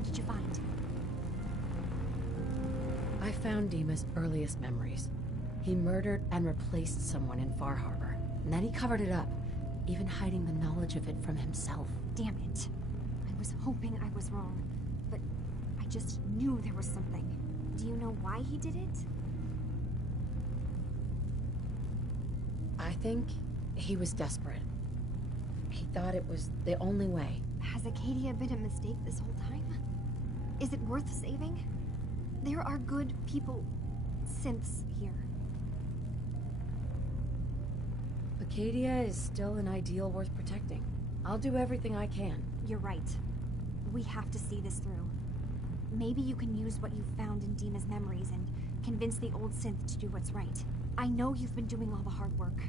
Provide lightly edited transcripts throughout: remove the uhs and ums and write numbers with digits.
What did you find? I found Dima's earliest memories. He murdered and replaced someone in Far Harbor, and then he covered it up, even hiding the knowledge of it from himself. Damn it. I was hoping I was wrong, but I just knew there was something. Do you know why he did it? I think he was desperate. He thought it was the only way. Has Acadia been a mistake this whole time? Is it worth saving? There are good people, synths here. Acadia is still an ideal worth protecting. I'll do everything I can. You're right. We have to see this through. Maybe you can use what you found in Dima's memories and convince the old synth to do what's right. I know you've been doing all the hard work.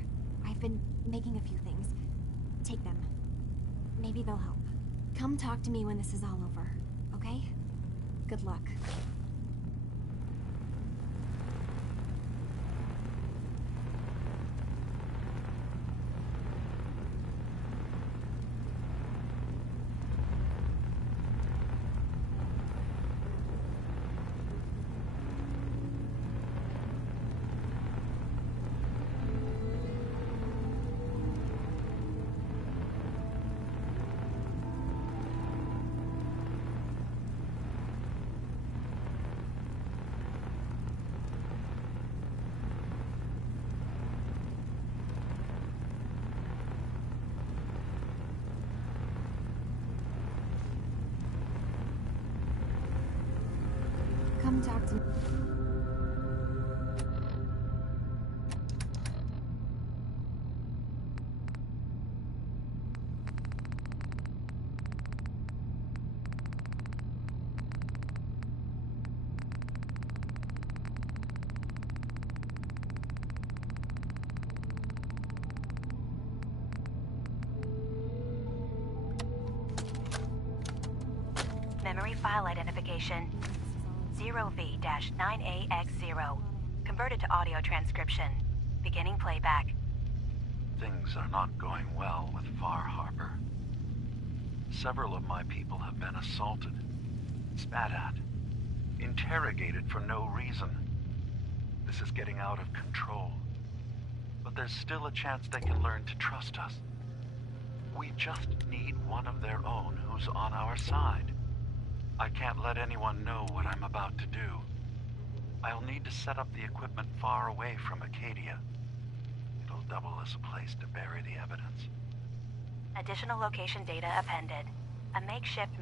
I've been making a few things. Take them. Maybe they'll help. Come talk to me when this is all over, okay? Good luck. Come talk to me. Memory file identification 0V-9AX0. Converted to audio transcription. Beginning playback. Things are not going well with Far Harbor. Several of my people have been assaulted, spat at, interrogated for no reason. This is getting out of control. But there's still a chance they can learn to trust us. We just need one of their own who's on our side. I can't let anyone know what I'm about to do. I'll need to set up the equipment far away from Acadia. It'll double as a place to bury the evidence. Additional location data appended. A makeshift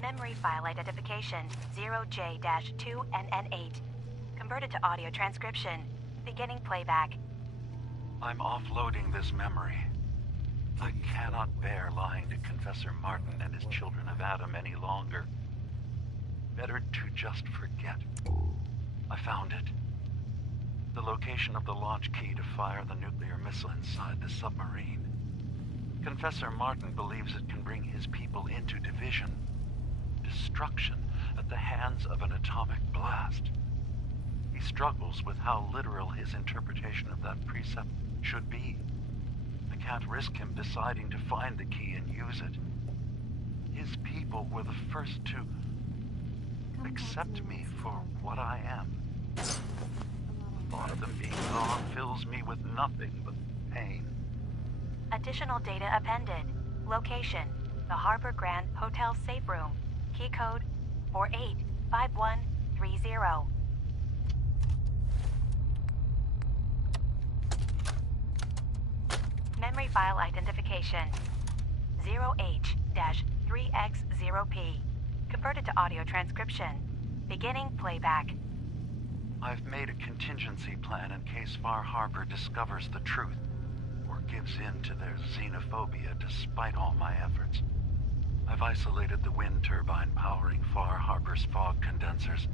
memory file identification 0J-2NN8. Converted to audio transcription. Beginning playback. I'm offloading this memory. I cannot bear lying to Confessor Martin and his children of Adam any longer. Better to just forget. I found it. The location of the launch key to fire the nuclear missile inside the submarine. Confessor Martin believes it can bring his people into division. Destruction at the hands of an atomic blast. He struggles with how literal his interpretation of that precept should be. I can't risk him deciding to find the key and use it. His people were the first to accept me for what I am. The thought of them being gone fills me with nothing but pain. Additional data appended. Location: the Harbor Grand Hotel safe room. Key code 485130. Memory file identification 0H-3X0P. Converted to audio transcription. Beginning playback. I've made a contingency plan in case Far Harbor discovers the truth or gives in to their xenophobia despite all my efforts. I've isolated the wind turbine powering Far Harbor's fog condensers.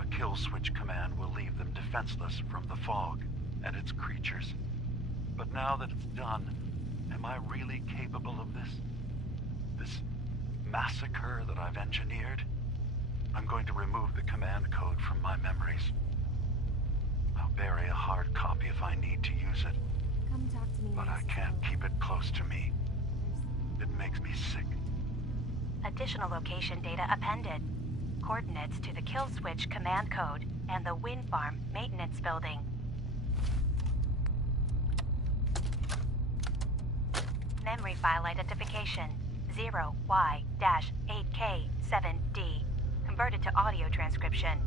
A kill switch command will leave them defenseless from the fog and its creatures. But now that it's done, am I really capable of this? This massacre that I've engineered? I'm going to remove the command code from my memories. I'll bury a hard copy if I need to use it. Come talk to me. But I can't keep it close to me. It makes me sick. Additional location data appended. Coordinates to the kill switch command code and the wind farm maintenance building. Memory file identification 0Y-8K7D. Converted to audio transcription.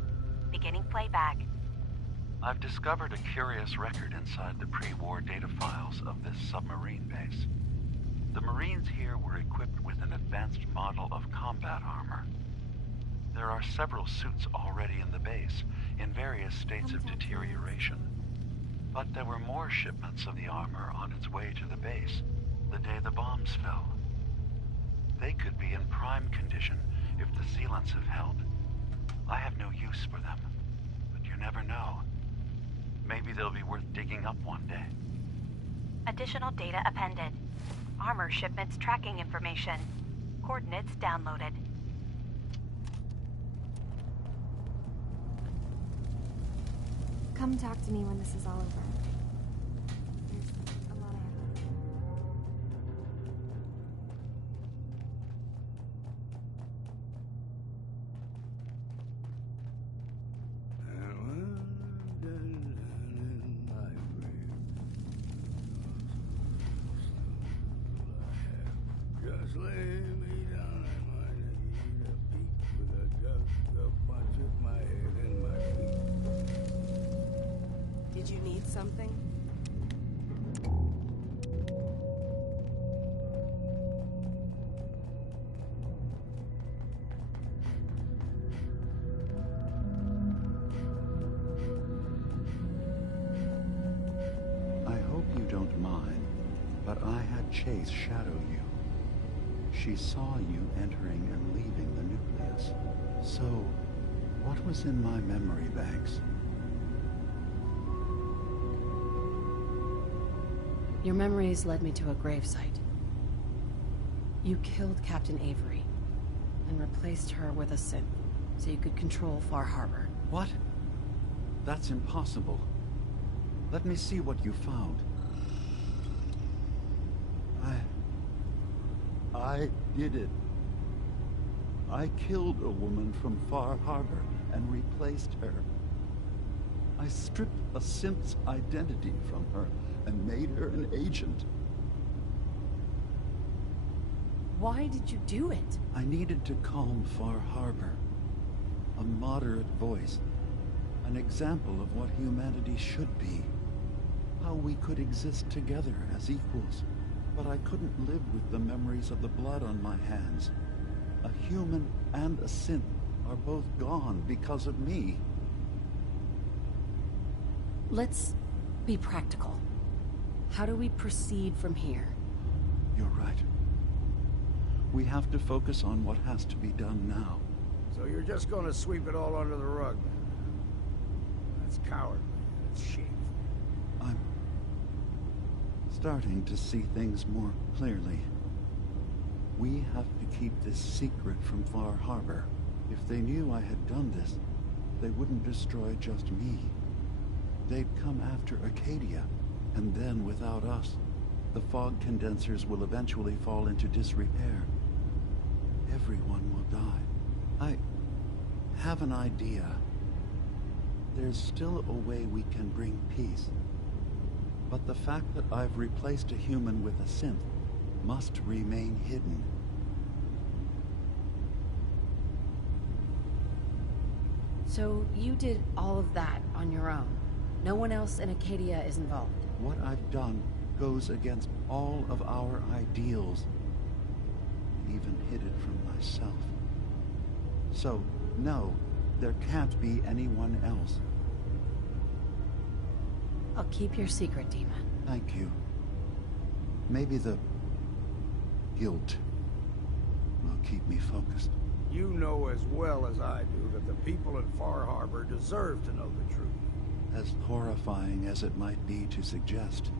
Beginning playback. I've discovered a curious record inside the pre-war data files of this submarine base. The Marines here were equipped with an advanced model of combat armor. There are several suits already in the base, in various states of deterioration. But there were more shipments of the armor on its way to the base the day the bombs fell. They could be in prime condition if the sealants have held. I have no use for them, but you never know. Maybe they'll be worth digging up one day. Additional data appended. Armor shipments tracking information. Coordinates downloaded. Come talk to me when this is all over. There's a lot I have to do. Just lay me down, I might eat a peek with a punch at my head and my feet. Did you need something? I hope you don't mind, but I had Chase shadow you. She saw you entering and leaving the nucleus. So, what was in my memory banks? Your memories led me to a gravesite. You killed Captain Avery and replaced her with a synth so you could control Far Harbor. What? That's impossible. Let me see what you found. I did it. I killed a woman from Far Harbor and replaced her. I stripped a synth's identity from her and made her an agent. Why did you do it? I needed to calm Far Harbor. A moderate voice. An example of what humanity should be. How we could exist together as equals. But I couldn't live with the memories of the blood on my hands. A human and a synth are both gone because of me. Let's be practical. How do we proceed from here? You're right. We have to focus on what has to be done now. So you're just gonna sweep it all under the rug? That's cowardly. That's shameful. I'm starting to see things more clearly. We have to keep this secret from Far Harbor. If they knew I had done this, they wouldn't destroy just me. They'd come after Acadia, and then without us, the fog condensers will eventually fall into disrepair. Everyone will die. I have an idea. There's still a way we can bring peace. But the fact that I've replaced a human with a synth must remain hidden. So you did all of that on your own? No one else in Acadia is involved? What I've done goes against all of our ideals. I even hid it from myself. So, no, there can't be anyone else. I'll keep your secret, Dima. Thank you. Maybe the guilt will keep me focused. You know as well as I do that the people in Far Harbor deserve to know the truth. As horrifying as it might be to suggest,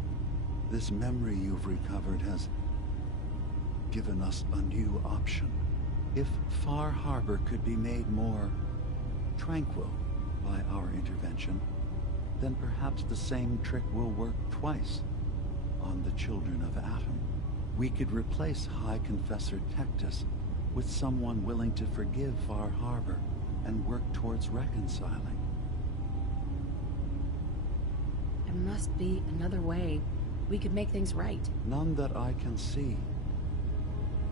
this memory you've recovered has given us a new option. If Far Harbor could be made more tranquil by our intervention, then perhaps the same trick will work twice on the children of Atom. We could replace High Confessor Tectus with someone willing to forgive Far Harbor and work towards reconciling. There must be another way we could make things right. None that I can see.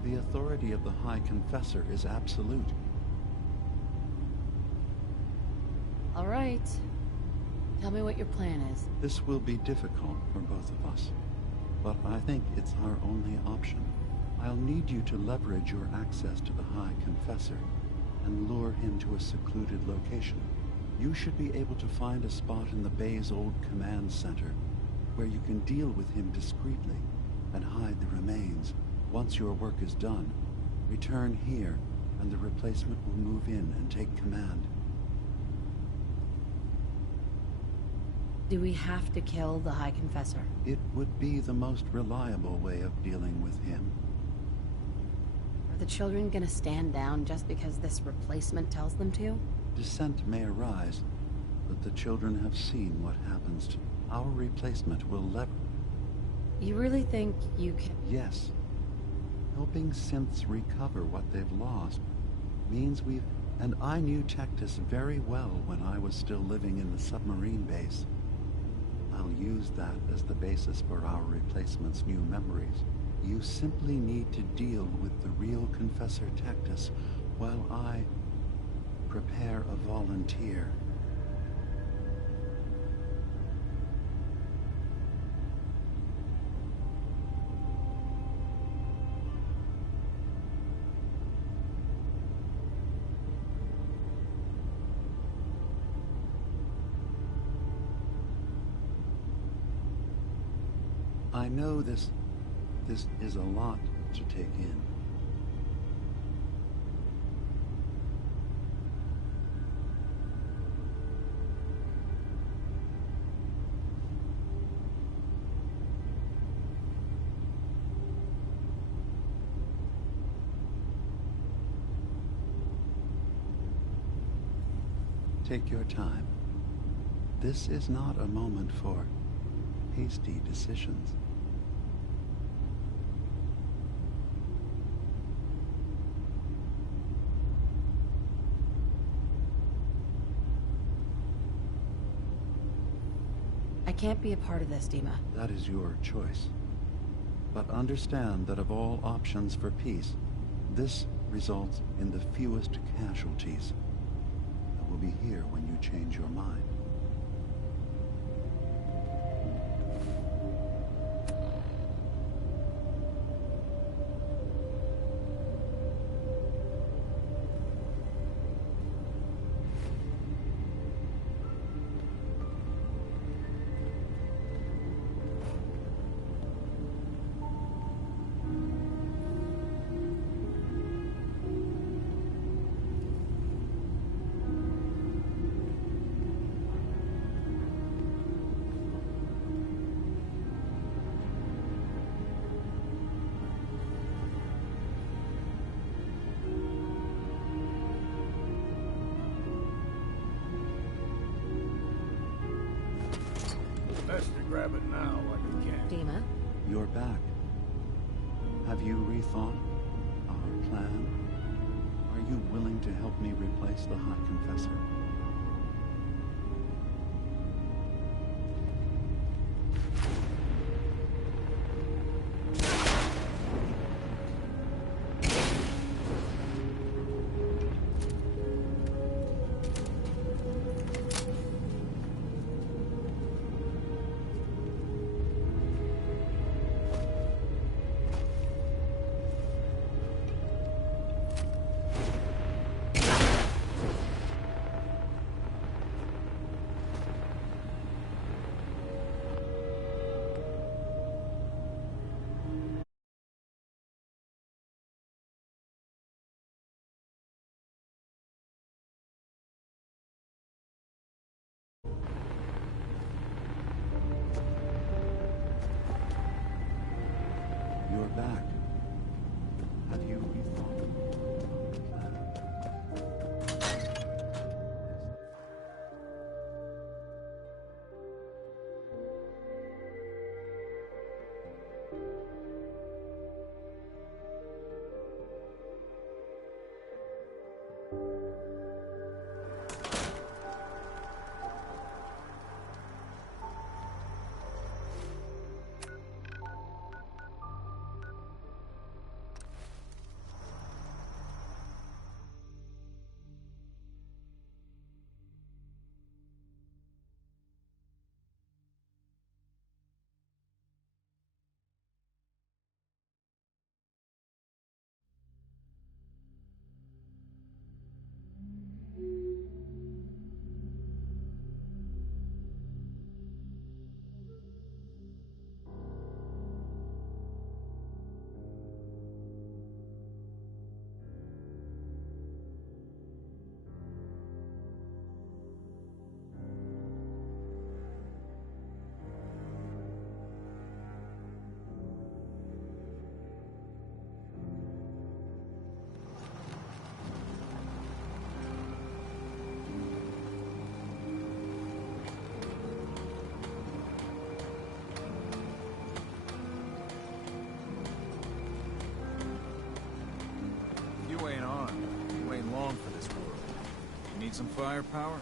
The authority of the High Confessor is absolute. All right. Tell me what your plan is. This will be difficult for both of us, but I think it's our only option. I'll need you to leverage your access to the High Confessor and lure him to a secluded location. You should be able to find a spot in the Bay's old command center where you can deal with him discreetly and hide the remains. Once your work is done, return here and the replacement will move in and take command. Do we have to kill the High Confessor? It would be the most reliable way of dealing with him. Are the children gonna stand down just because this replacement tells them to? Dissent may arise, but the children have seen what happens to our replacement will lever. You really think you can... Yes. Helping synths recover what they've lost means we've... And I knew Tectus very well when I was still living in the submarine base. I'll use that as the basis for our replacement's new memories. You simply need to deal with the real Confessor Tectus while I prepare a volunteer. I know this is a lot to take in. Take your time. This is not a moment for hasty decisions. I can't be a part of this, Dima. That is your choice. But understand that of all options for peace, this results in the fewest casualties. I will be here when you change your mind. Best to grab it now while you can. Dima? You're back. Have you rethought our plan? Are you willing to help me replace the High Confessor? You're back. Have you rethought our plan? some firepower?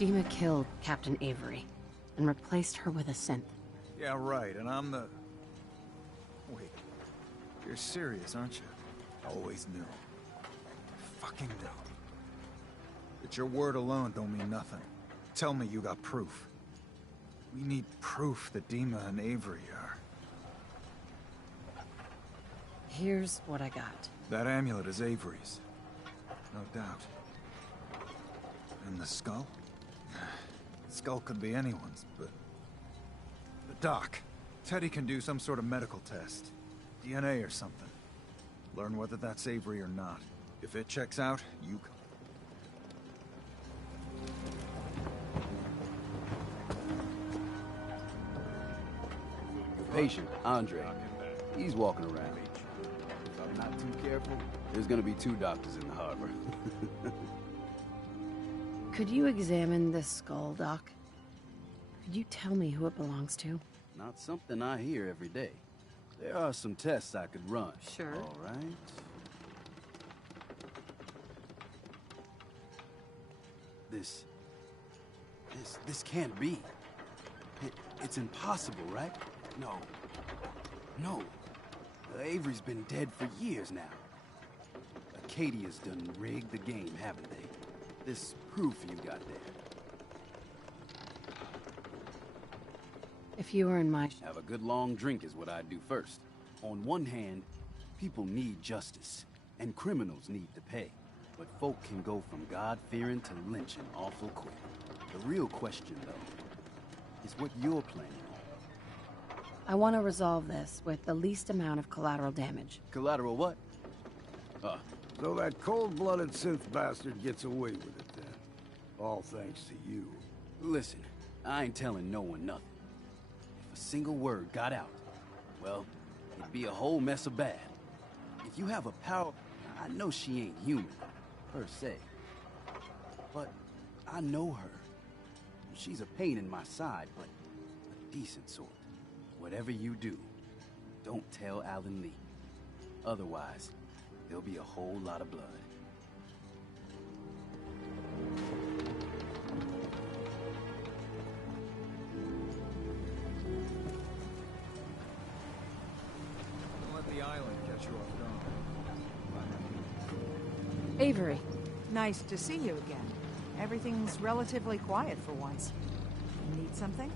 Dima killed Captain Avery and replaced her with a synth. Yeah, right, and I'm the... Wait. You're serious, aren't you? Always knew. Fucking knew. But your word alone don't mean nothing. Tell me you got proof. We need proof that Dima and Avery are... Here's what I got. That amulet is Avery's. No doubt. And the skull? The skull could be anyone's, but... But Doc, Teddy can do some sort of medical test. DNA or something. Learn whether that's Avery or not. If it checks out, you... The patient, Andre, he's walking around. If I'm not too careful, there's gonna be 2 doctors in the harbor. Could you examine this skull, Doc? Could you tell me who it belongs to? Not something I hear every day. There are some tests I could run. Sure. All right. This can't be. It's impossible, right? No. Avery's been dead for years now. Acadia's done rigged the game, haven't they? This proof you got there. If you were in my... Have a good long drink is what I'd do first. On one hand, people need justice, and criminals need to pay. But folk can go from God-fearing to lynching awful quick. The real question, though, is what you're planning on. I want to resolve this with the least amount of collateral damage. Collateral what? So that cold-blooded synth bastard gets away with it then. All thanks to you. Listen, I ain't telling no one nothing. If a single word got out, well, it'd be a whole mess of bad. If you have a power... I know she ain't human, per se. But I know her. She's a pain in my side, but a decent sort. Whatever you do, don't tell Alan Lee. Otherwise, there'll be a whole lot of blood. Don't let the island catch you off guard. Avery. Nice to see you again. Everything's relatively quiet for once. Need something?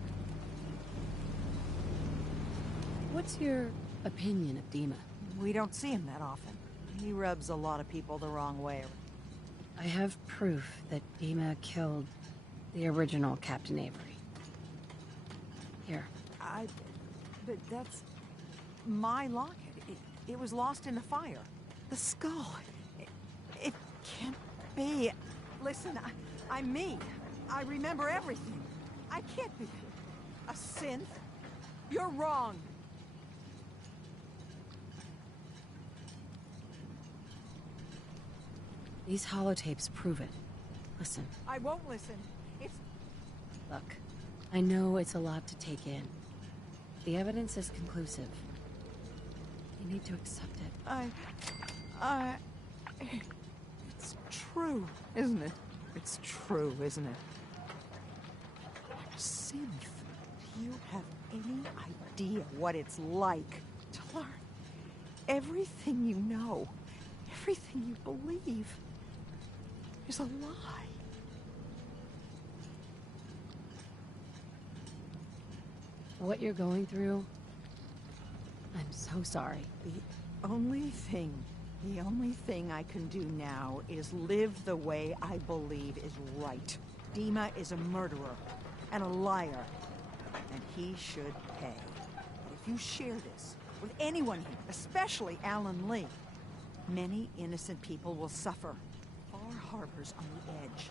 What's your opinion of Dima? We don't see him that often. He rubs a lot of people the wrong way. I have proof that Dima killed the original Captain Avery. Here. But that's... my locket. It was lost in the fire. The skull. It can't be. Listen, I'm me. I remember everything. I can't be a synth. You're wrong. These holotapes prove it. Listen. I won't listen. It's... Look, I know it's a lot to take in. The evidence is conclusive. You need to accept it. It's true, isn't it? It's true, isn't it? Synth, do you have any idea what it's like to learn everything you know, everything you believe is a lie? What you're going through, I'm so sorry. The only thing I can do now is live the way I believe is right. Dima is a murderer and a liar, and he should pay. But if you share this with anyone here, especially Alan Lee, many innocent people will suffer. Far Harbor's on the edge.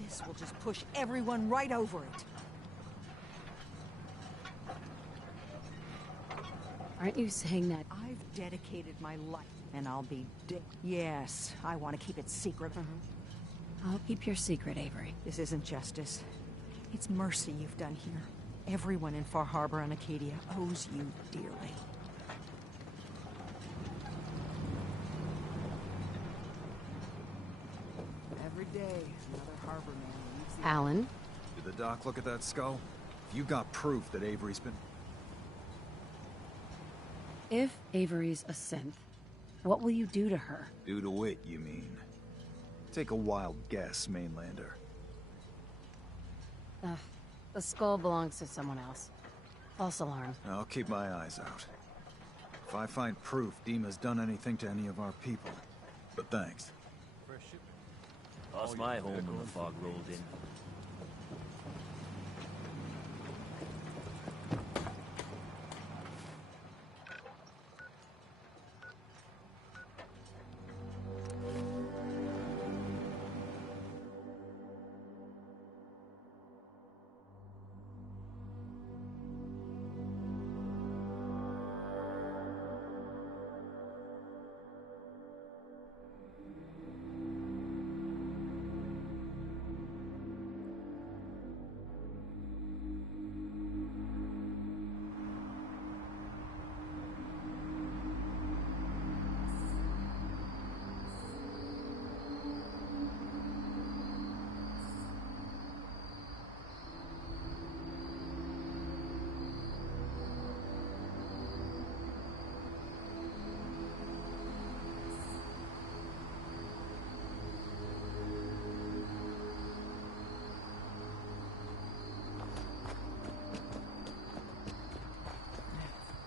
This will just push everyone right over it. Aren't you saying that? I've dedicated my life, and I'll be dead. Yes, I want to keep it secret. I'll keep your secret, Avery. This isn't justice. It's mercy you've done here. Everyone in Far Harbor and Acadia owes you dearly. day, another harbor man leaves the... Alan? Did the doc look at that skull? You got proof that Avery's been... If Avery's a synth, what will you do to her? Do to it, you mean? Take a wild guess, mainlander. The skull belongs to someone else. False alarm. I'll keep my eyes out. If I find proof Dima's done anything to any of our people. But thanks. Lost my home when the fog rolled in.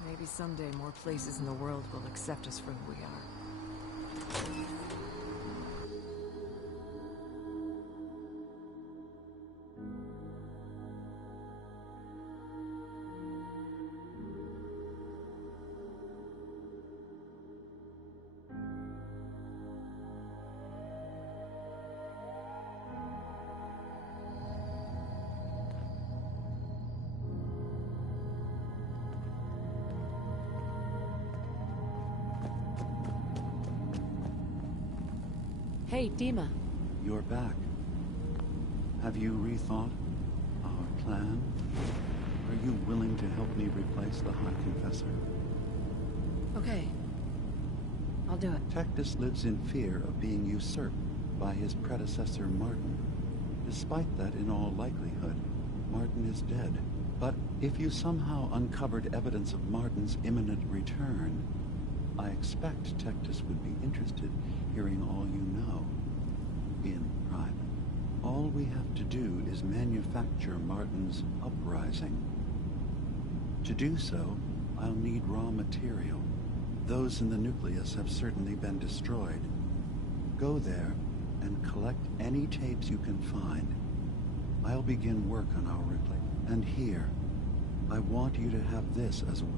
Maybe someday more places in the world will accept us for who we are. Hey, Dima. You're back. Have you rethought our plan? Are you willing to help me replace the High Confessor? Okay. I'll do it. Tectus lives in fear of being usurped by his predecessor, Martin. Despite that, in all likelihood, Martin is dead. But if you somehow uncovered evidence of Martin's imminent return, I expect Tectus would be interested hearing all you know, in private. All we have to do is manufacture Martin's uprising. To do so, I'll need raw material. Those in the nucleus have certainly been destroyed. Go there and collect any tapes you can find. I'll begin work on our replacement. And here, I want you to have this as well.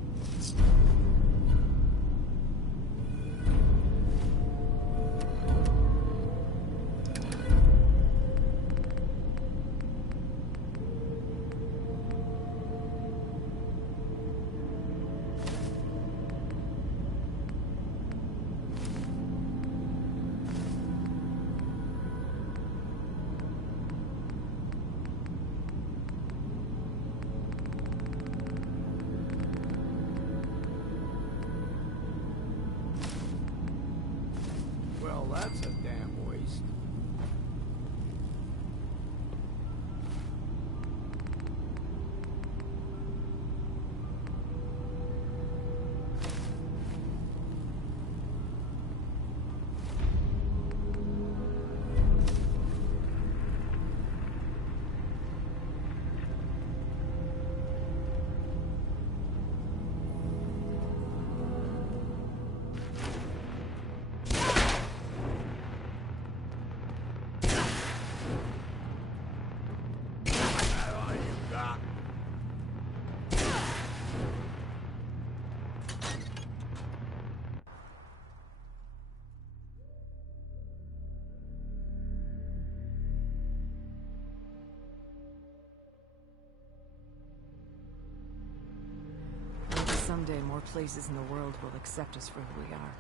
Well, that's a damn waste. Someday more places in the world will accept us for who we are.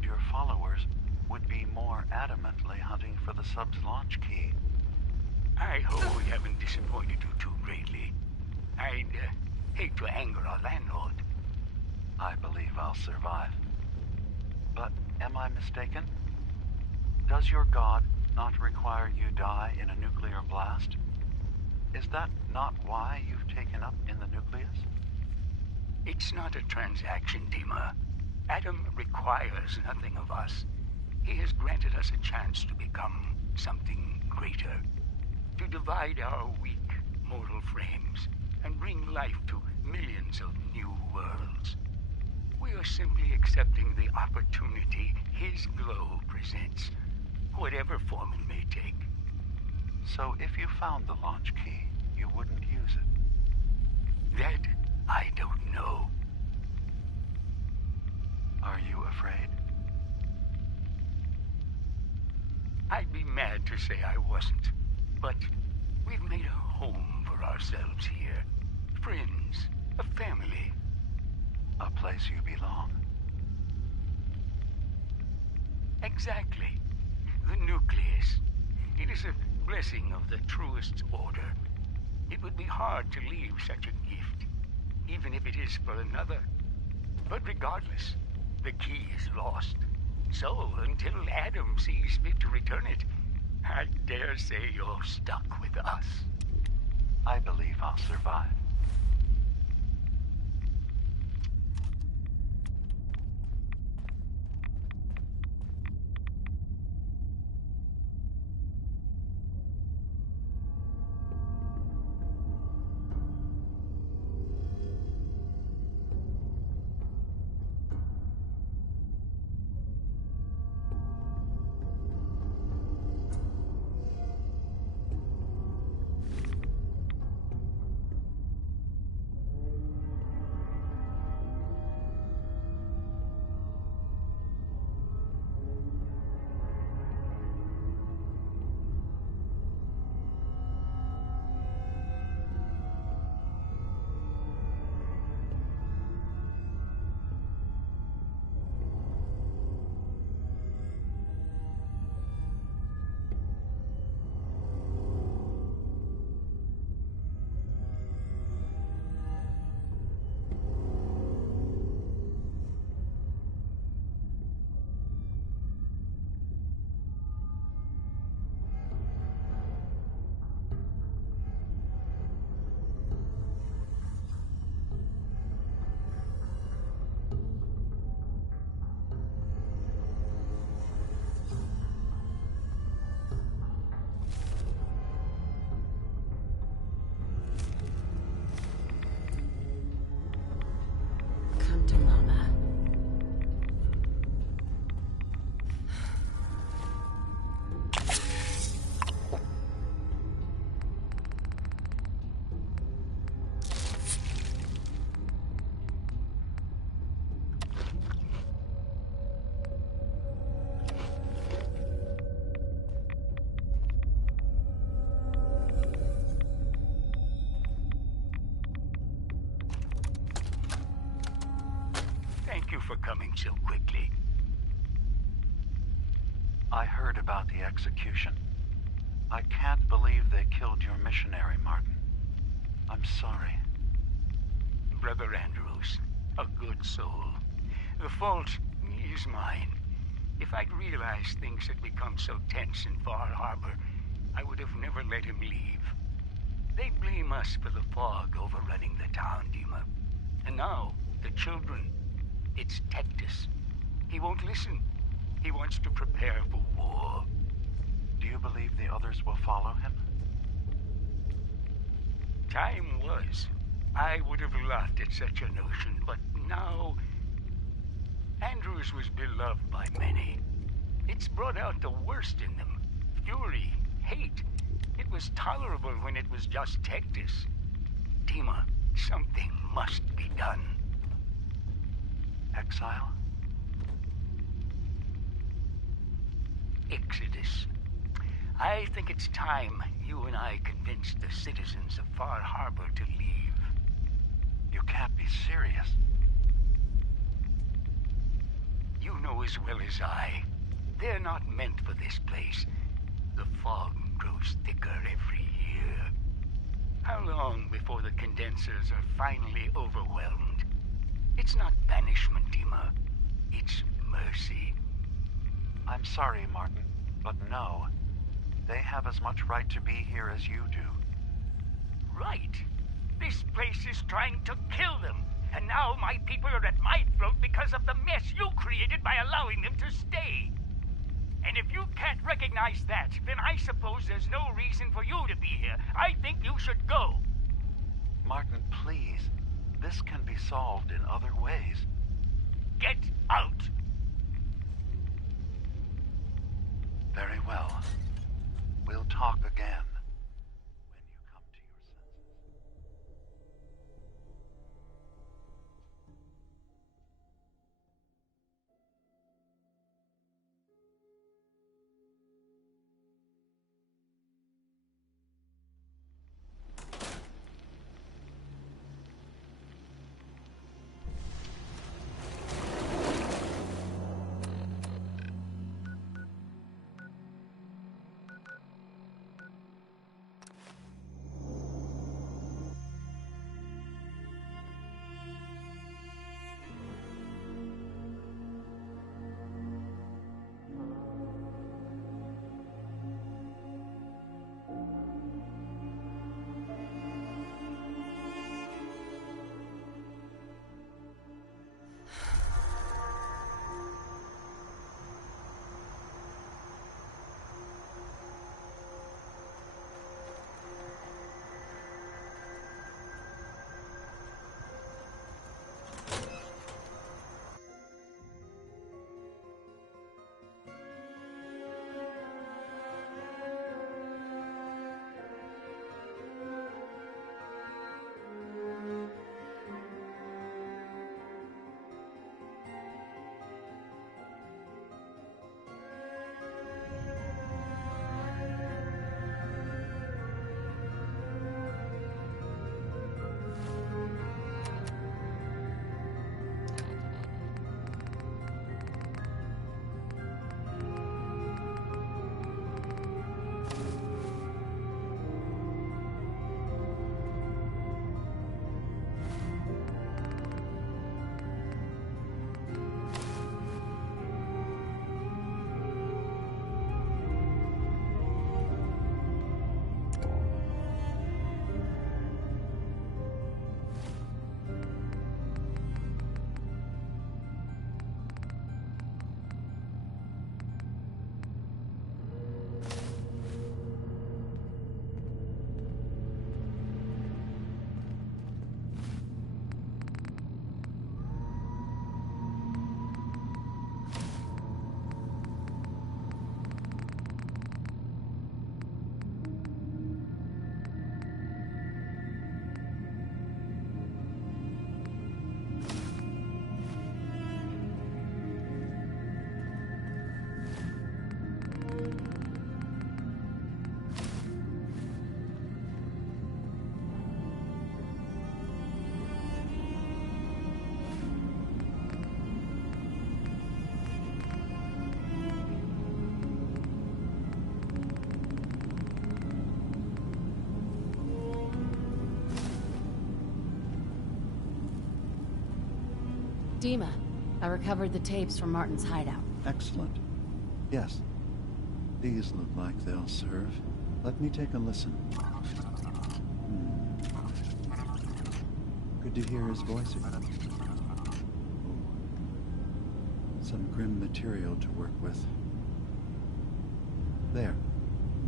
and your followers would be more adamantly hunting for the sub's launch key. I hope we haven't disappointed you too greatly. I'd hate to anger our landlord. I believe I'll survive. But am I mistaken? Does your god not require you die in a nuclear blast? Is that not why you've taken up in the nucleus? It's not a transaction, Dima. Adam requires nothing of us. He has granted us a chance to become something greater. To divide our weak mortal frames and bring life to millions of new worlds. We are simply accepting the opportunity his glow presents, whatever form it may take. So if you found the launch key, you wouldn't use it? That I don't know. Are you afraid? I'd be mad to say I wasn't, but we've made a home for ourselves here. Friends, a family. A place you belong. Exactly. The nucleus. It is a blessing of the truest order. It would be hard to leave such a gift, even if it is for another. But regardless, the key is lost. So, until Adam sees fit to return it, I dare say you're stuck with us. I believe I'll survive. Come to Mama. Thank you for coming so quickly. I heard about the execution. I can't believe they killed your missionary, Martin. I'm sorry. Brother Andrews, a good soul. The fault is mine. If I'd realized things had become so tense in Far Harbor, I would have never let him leave. They blame us for the fog overrunning the town, Dima. And now, the children. It's Tectus. He won't listen. He wants to prepare for war. Do you believe the others will follow him? Time was. I would have laughed at such a notion, but now... Andrews was beloved by many. It's brought out the worst in them. Fury, hate. It was tolerable when it was just Tectus. Dima, something must be done. Exile? Exodus. I think it's time you and I convinced the citizens of Far Harbor to leave. You can't be serious. You You know as well as I, they're not meant for this place. The fog grows thicker every year. How long before the condensers are finally overwhelmed? It's not banishment, Dima. It's mercy. I'm sorry, Martin, but no. They have as much right to be here as you do. Right. This place is trying to kill them. And now my people are at my throat because of the mess you created by allowing them to stay. And if you can't recognize that, then I suppose there's no reason for you to be here. I think you should go. Martin, please. This can be solved in other ways. Get out! Very well. We'll talk again. When you come to your senses. Dima, I recovered the tapes from Martin's hideout. Excellent. Yes. These look like they'll serve. Let me take a listen. Good to hear his voice again. Some grim material to work with. There.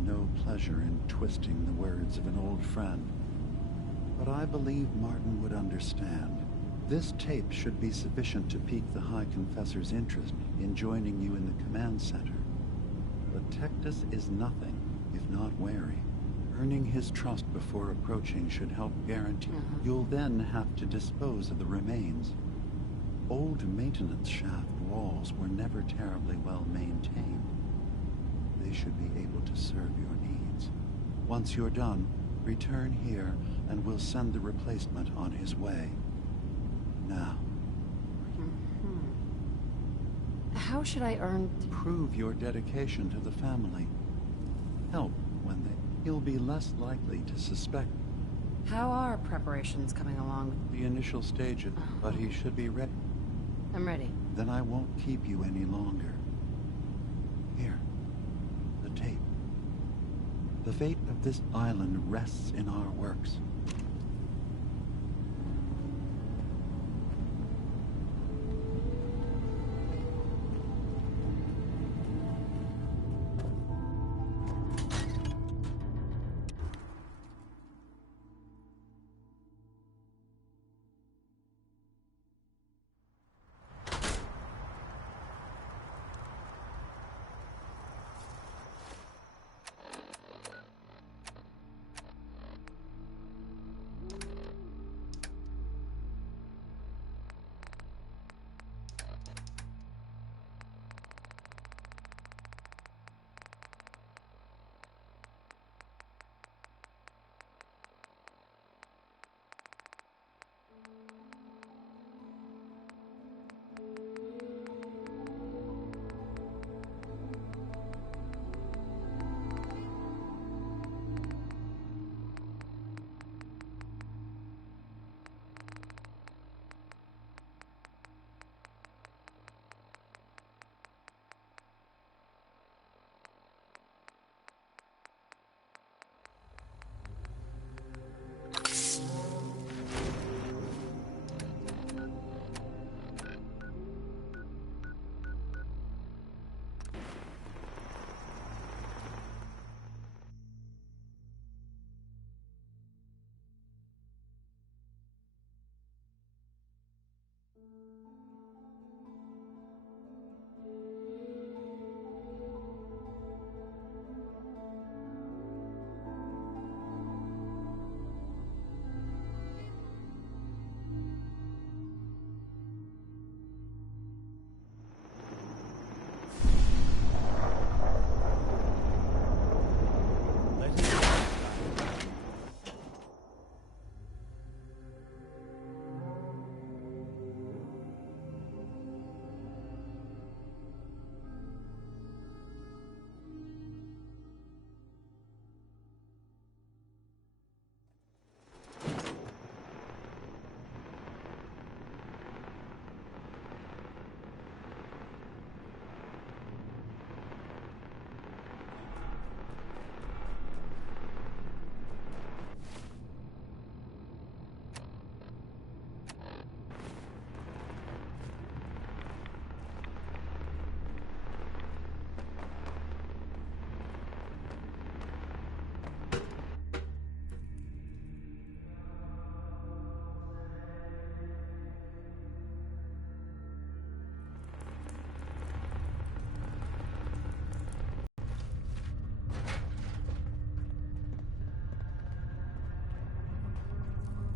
No pleasure in twisting the words of an old friend. But I believe Martin would understand. This tape should be sufficient to pique the High Confessor's interest in joining you in the command center. But Tectus is nothing if not wary. Earning his trust before approaching should help guarantee. You'll then have to dispose of the remains. Old maintenance shaft walls were never terribly well maintained. They should be able to serve your needs. Once you're done, return here and we'll send the replacement on his way. Now. How should I earn... Prove your dedication to the family. Help when he'll be less likely to suspect. How are preparations coming along? The initial stages, but he should be ready. I'm ready. Then I won't keep you any longer. Here, the tape. The fate of this island rests in our works.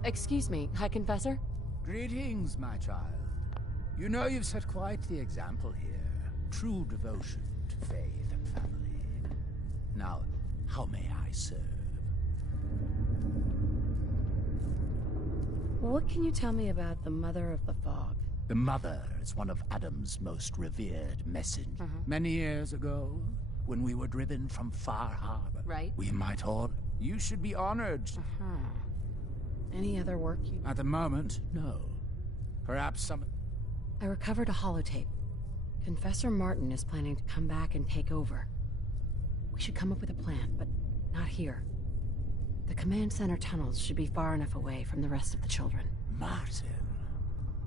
Excuse me, High Confessor? Greetings, my child. You know you've set quite the example here. True devotion to faith and family. Now, how may I serve? What can you tell me about the Mother of the Fog? The Mother is one of Adam's most revered messengers. Many years ago, when we were driven from Far Harbor, Right. we might all... You should be honored. Any other work you... At the moment, no. Perhaps some... I recovered a holotape. Confessor Martin is planning to come back and take over. We should come up with a plan, but not here. The command center tunnels should be far enough away from the rest of the children. Martin,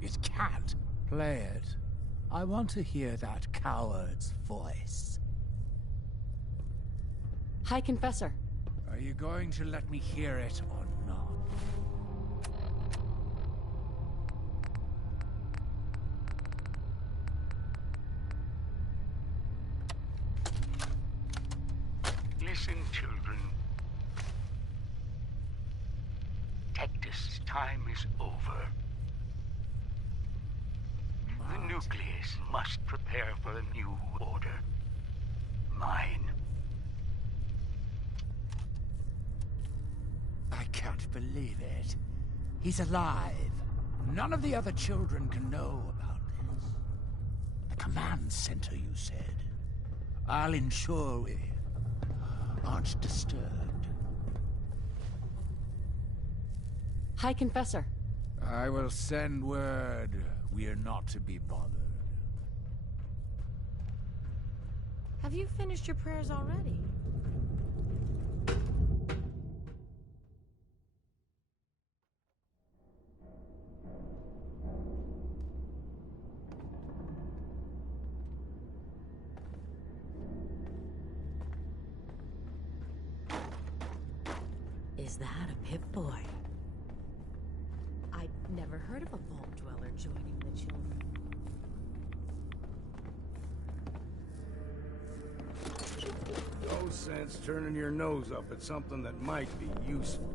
it can't. Play it. I want to hear that coward's voice. High Confessor. Are you going to let me hear it or not? Listen, children. Tectus' time is over. The nucleus must prepare for a new order. Mine. I can't believe it. He's alive. None of the other children can know about this. The Command center, you said. I'll ensure we aren't disturbed. Hi, Confessor. I will send word we are not to be bothered. Have you finished your prayers already? Is that a Pip-Boy? I'd never heard of a Vault Dweller joining the children. No sense turning your nose up at something that might be useful.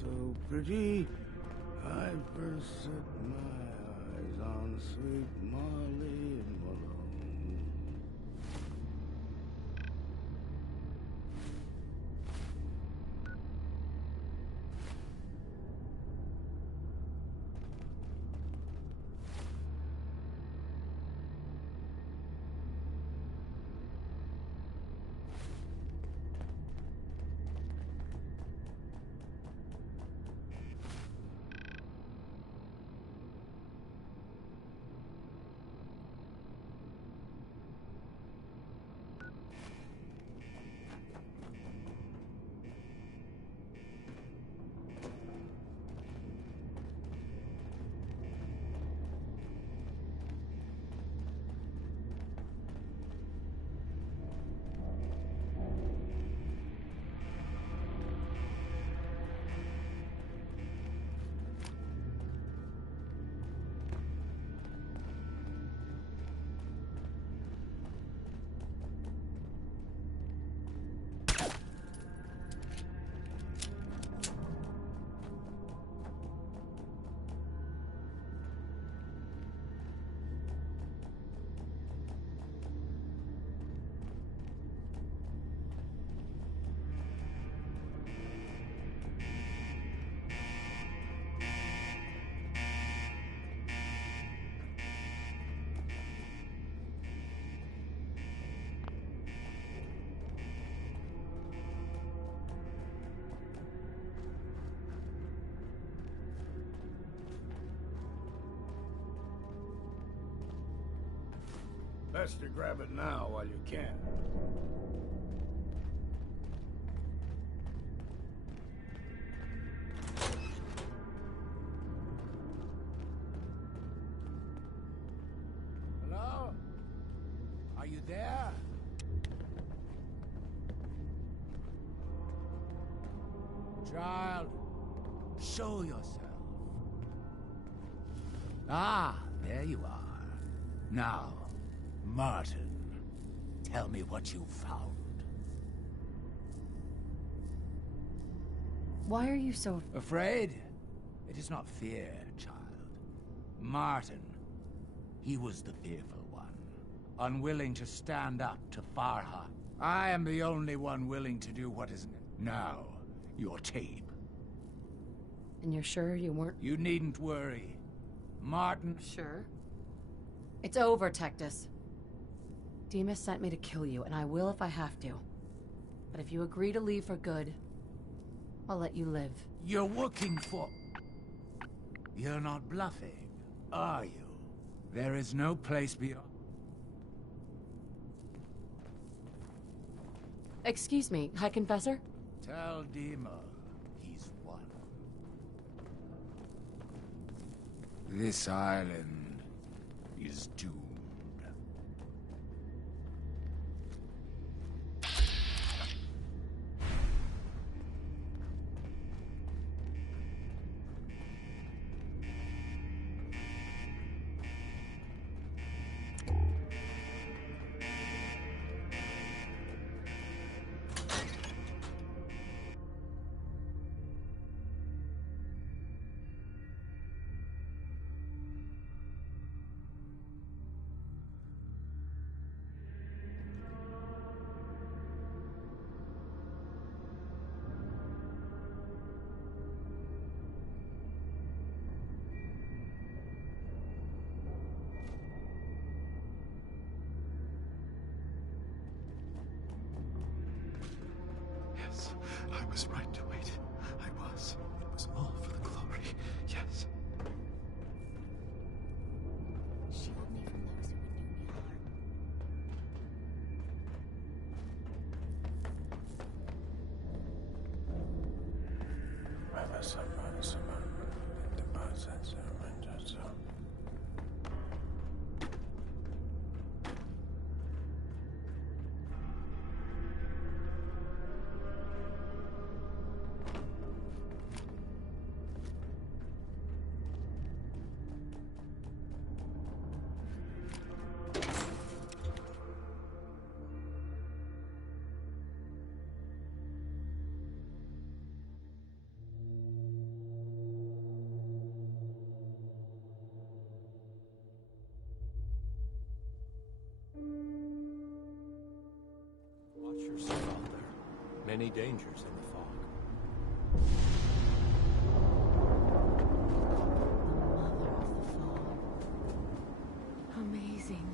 so pretty. I first set my eyes on sweet Molly Malone. Best to grab it now while you can. Hello? Are you there? Child, show yourself. Ah, there you are. Now, Martin, tell me what you found. Why are you so... Afraid? It is not fear, child. Martin, he was the fearful one, unwilling to stand up to Farha. I am the only one willing to do what is... Now, your tape. And you're sure you weren't... You needn't worry. Martin... Sure? It's over, Tectus. Demas sent me to kill you, and I will if I have to. But if you agree to leave for good, I'll let you live. You're working for... You're not bluffing, are you? There is no place beyond... Excuse me, High Confessor? Tell Dima he's won. This island is doomed. I was right to wait. I was. It was all for the glory. Yes. Shield me from those who would do me harm. many dangers in the fog. Amazing.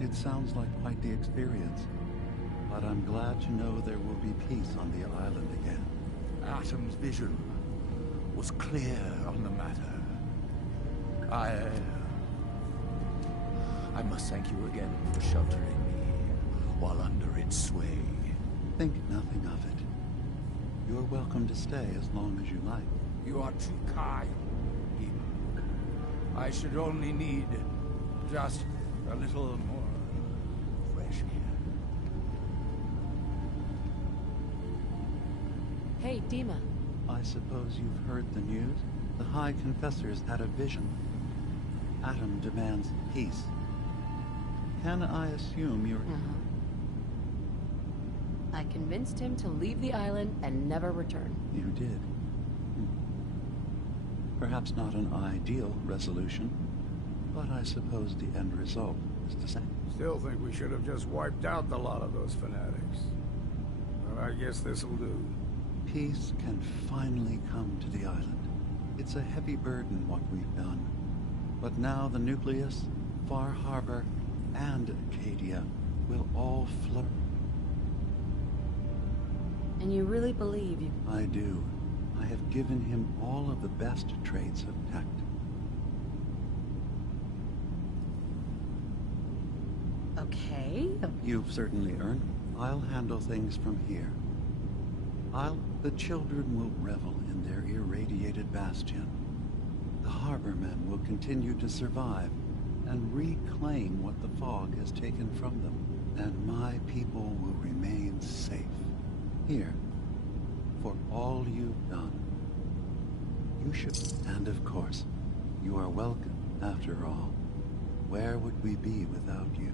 It sounds like quite the experience, but I'm glad to know there will be peace on the island again. Atom's vision was clear on the matter. I must thank you again for sheltering me while under its sway. Think nothing of it. You're welcome to stay as long as you like. You are too kind, Dima. I should only need just a little more fresh air. Hey, Dima. I suppose you've heard the news? The High Confessor's had a vision. Atom demands peace. Can I assume you're... I convinced him to leave the island and never return. You did. Perhaps not an ideal resolution, but I suppose the end result is the same. Still think we should have just wiped out the lot of those fanatics. But I guess this'll do. Peace can finally come to the island. It's a heavy burden what we've done. But now the Nucleus, Far Harbor, and Acadia will all flourish. And you really believe you... I do. I have given him all of the best traits of tact. Okay. You've certainly earned it. I'll handle things from here. The children will revel in their irradiated bastion. The Harbormen will continue to survive and reclaim what the fog has taken from them. And my people will remain safe. Here, for all you've done. You should... And of course, you are welcome, after all. Where would we be without you?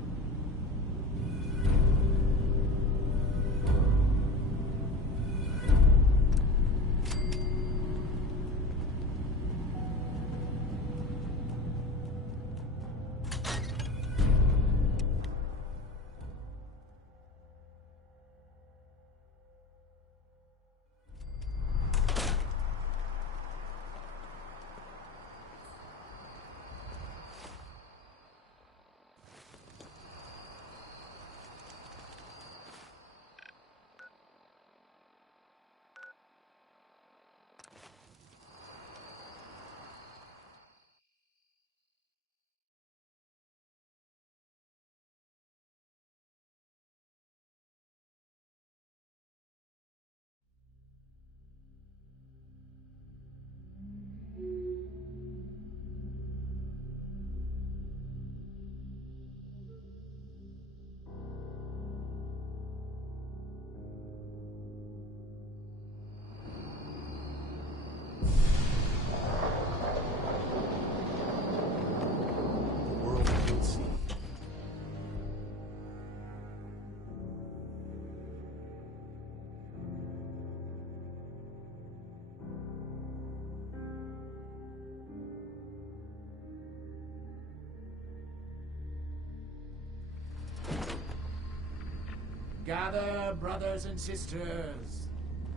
Gather, brothers and sisters.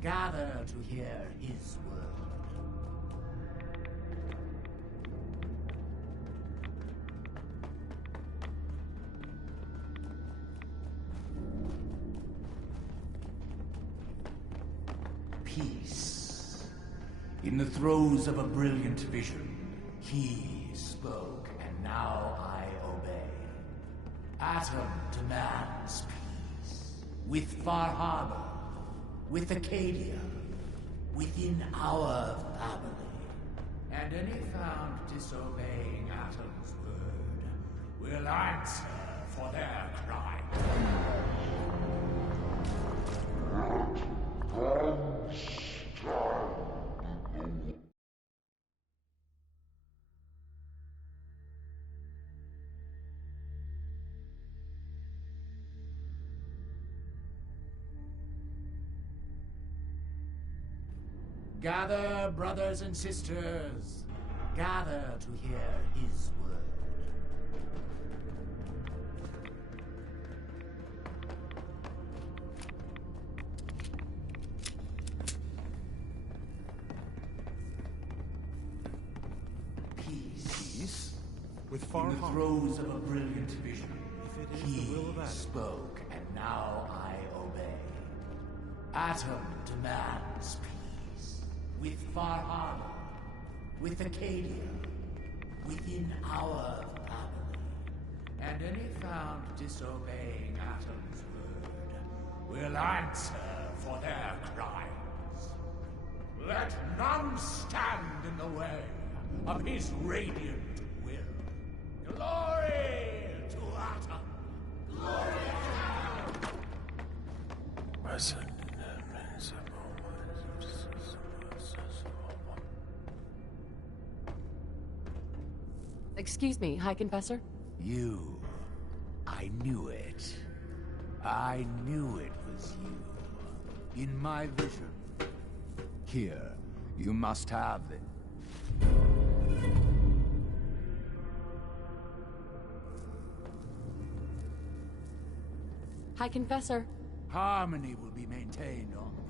Gather to hear his word. Peace. In the throes of a brilliant vision, he spoke, and now I obey. Atom demands peace. With Far Harbor, with Acadia, within our family. And any found disobeying Atom's word will answer for their crime. Gather, brothers and sisters. Gather to hear his word. Peace. With Far In the throes of a brilliant vision, he spoke, and now I obey. Atom demands peace. With Far Harbor, with Acadia, within our family. And any found disobeying Atom's word will answer for their crimes. Let none stand in the way of his radiant will. Glory to Atom! Glory to Atom! Excuse me, High Confessor? You. I knew it. I knew it was you. In my vision. Here, you must have it. High Confessor. Harmony will be maintained on the...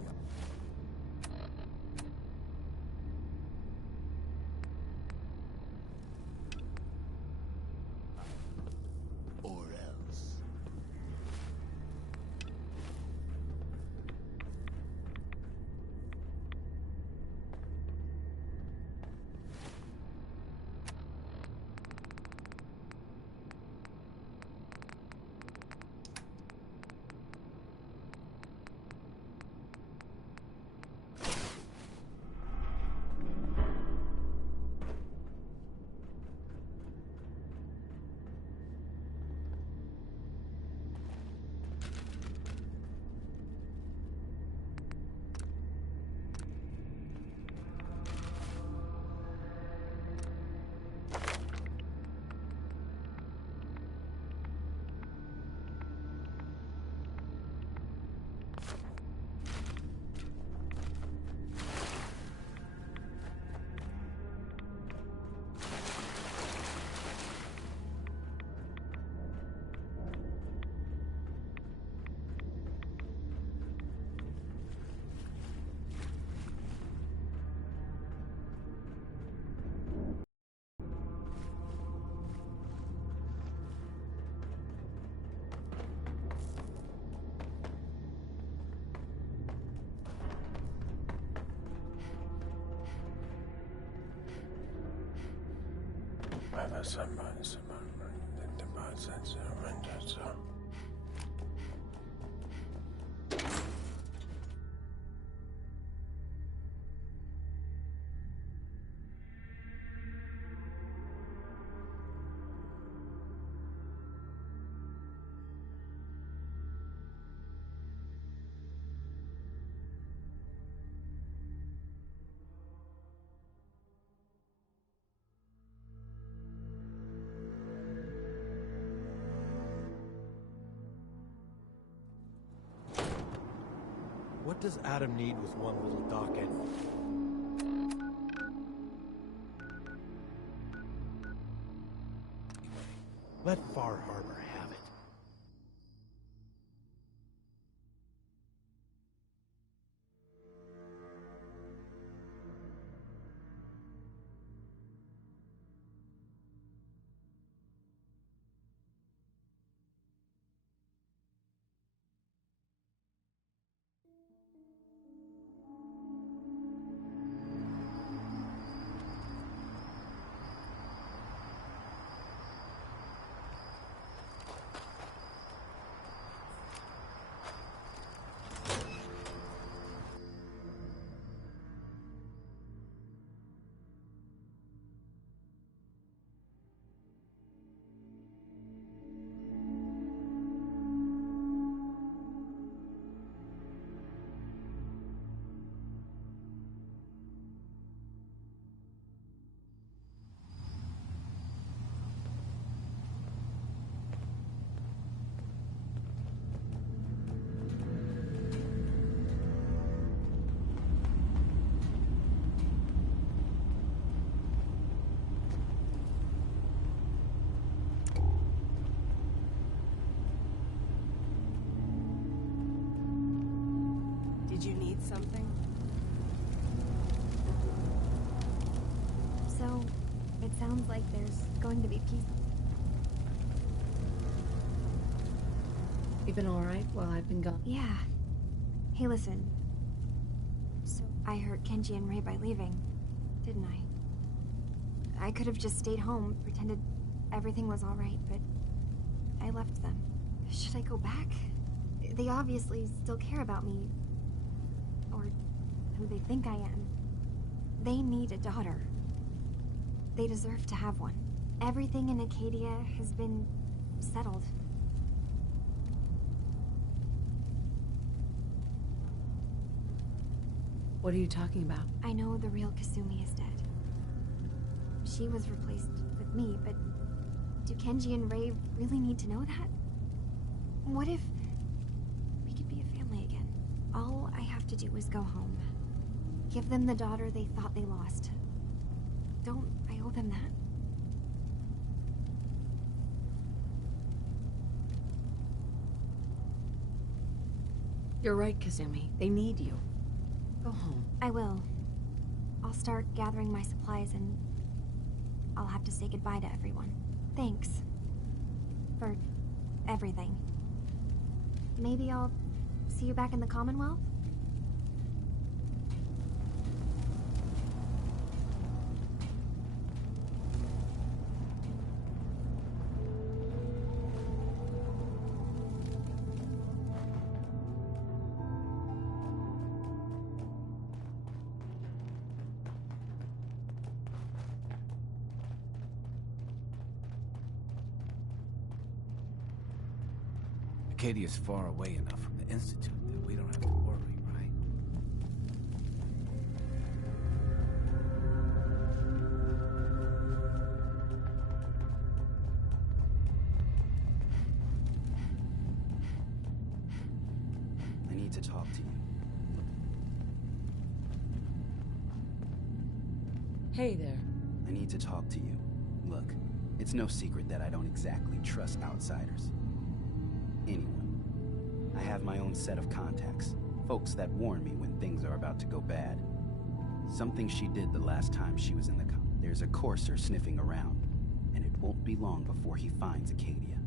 Or else. What does Adam need with one little dock anyway? Let Far Harbor have it. need something? So, it sounds like there's going to be peace. You been alright while I've been gone? Yeah. Hey, listen. So, I hurt Kenji and Ray by leaving, didn't I? I could have just stayed home, pretended everything was alright, but I left them. Should I go back? They obviously still care about me. Or who they think I am. They need a daughter. They deserve to have one. Everything in Acadia has been settled. What are you talking about? I know the real Kasumi is dead. She was replaced with me, but do Kenji and Ray really need to know that? What if we could be a family again? All I have to do is go home. Give them the daughter they thought they lost. Don't I owe them that? You're right, Kasumi. They need you. Go home. I will. I'll start gathering my supplies and I'll have to say goodbye to everyone. Thanks. For everything. Maybe I'll see you back in the Commonwealth? Acadia's far away enough from the Institute that we don't have to worry, right? I need to talk to you. Hey there. I need to talk to you. Look, it's no secret that I don't exactly trust outsiders. Anyone. I have my own set of contacts. Folks that warn me when things are about to go bad. Something she did the last time she was in the There's a courser sniffing around, and it won't be long before he finds Acadia.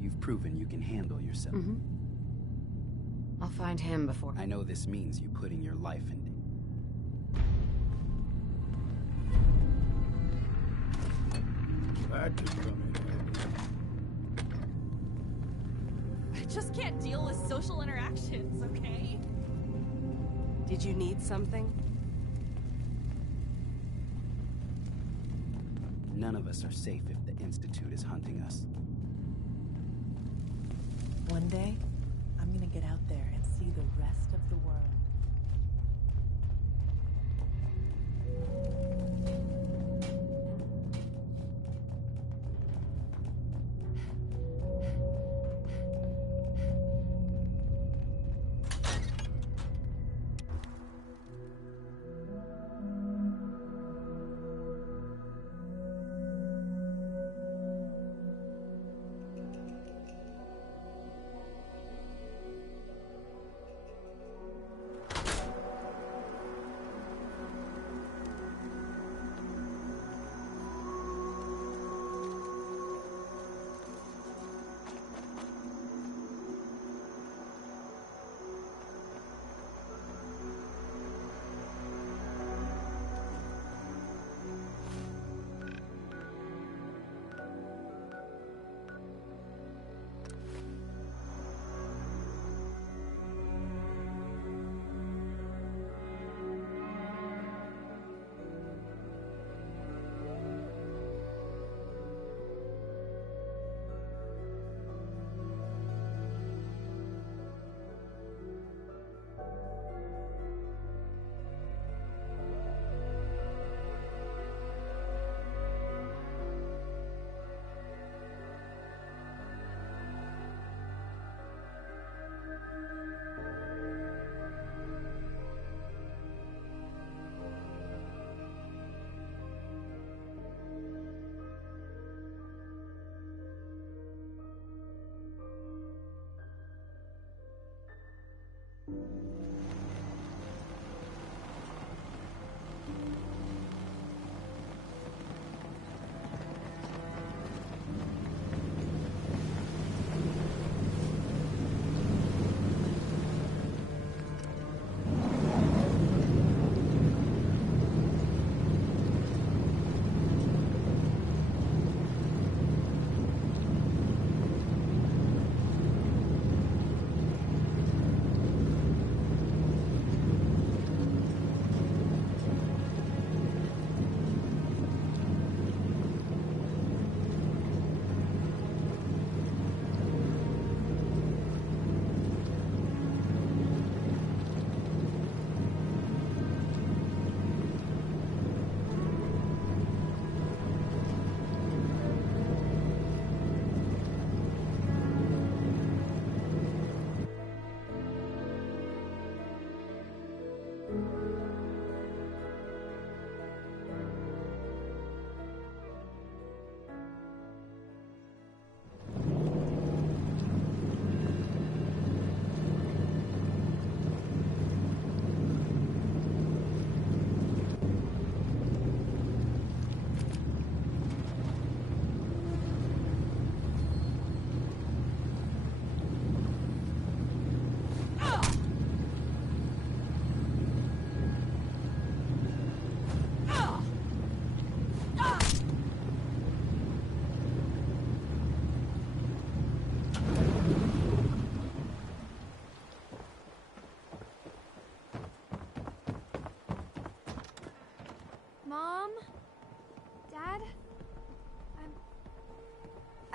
You've proven you can handle yourself. I'll find him before... I know this means you putting your life in danger. That could come in handy. I just can't deal with social interactions, okay? Did you need something? None of us are safe if the Institute is hunting us. One day, I'm gonna get out there and see the rest of the world.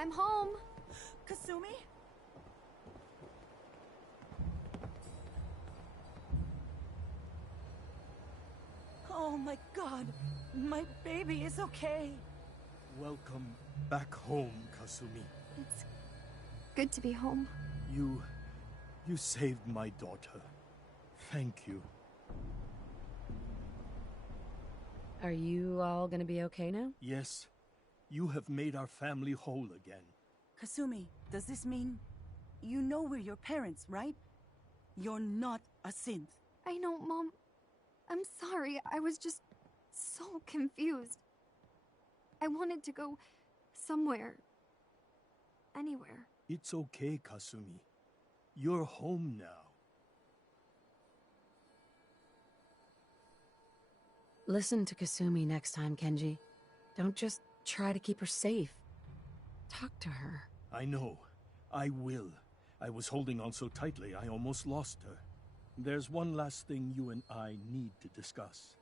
I'm home. Kasumi? Oh my god, my baby is okay. Welcome back home, Kasumi. It's good to be home. You saved my daughter. Thank you. Are you all gonna be okay now? Yes, you have made our family whole again. Kasumi, does this mean you know we're your parents, right? You're not a synth. I know, Mom. I'm sorry. I was just so confused. I wanted to go somewhere. Anywhere. It's okay, Kasumi. You're home now. Listen to Kasumi next time, Kenji. Don't just try to keep her safe. Talk to her. I know. I will. I was holding on so tightly I almost lost her. There's one last thing you and I need to discuss.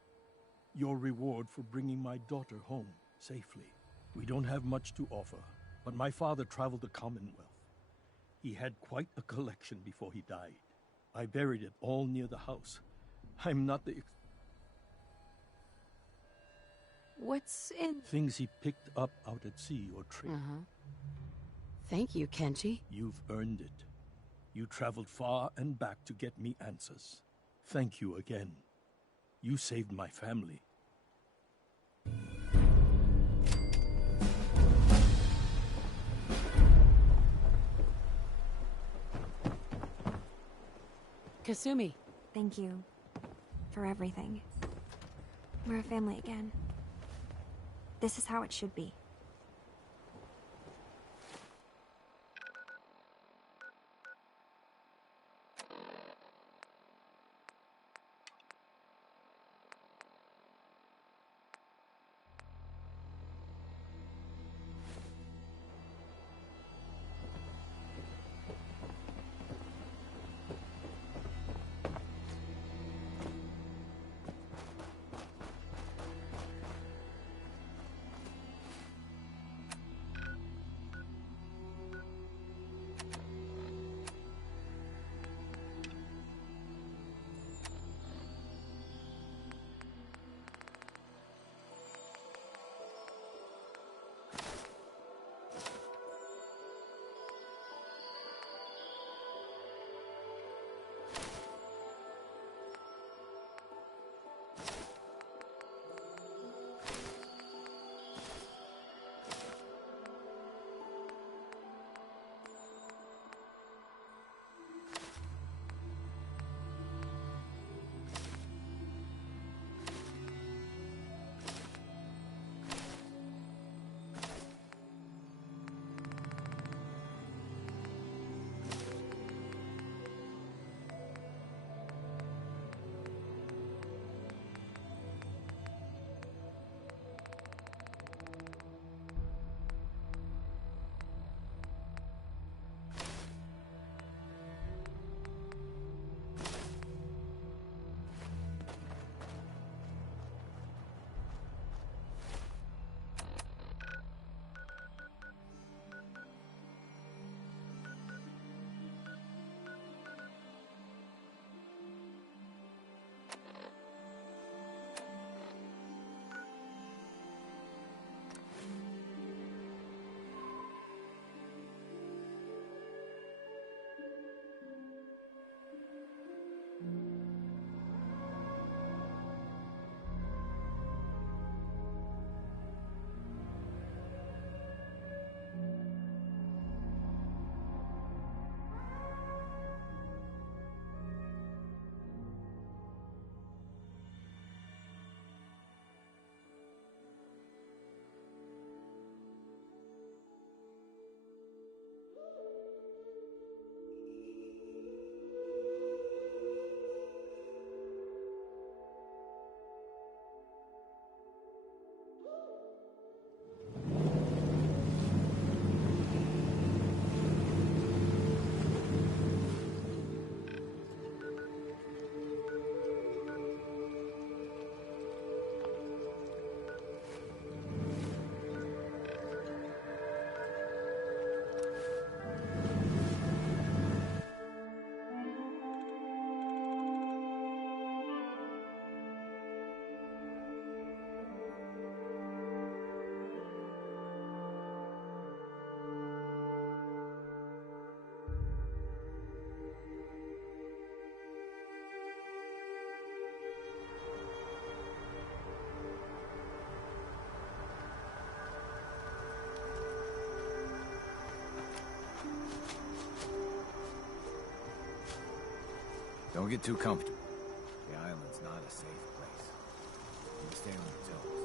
Your reward for bringing my daughter home safely. We don't have much to offer, but my father traveled the Commonwealth. He had quite a collection before he died. I buried it all near the house. I'm not the... What's in... Things he picked up out at sea or trade. Thank you, Kenji. You've earned it. You traveled far and back to get me answers. Thank you again. You saved my family. Kasumi. Thank you for everything. We're a family again. This is how it should be. Don't get too comfortable. The island's not a safe place. You stay on your toes.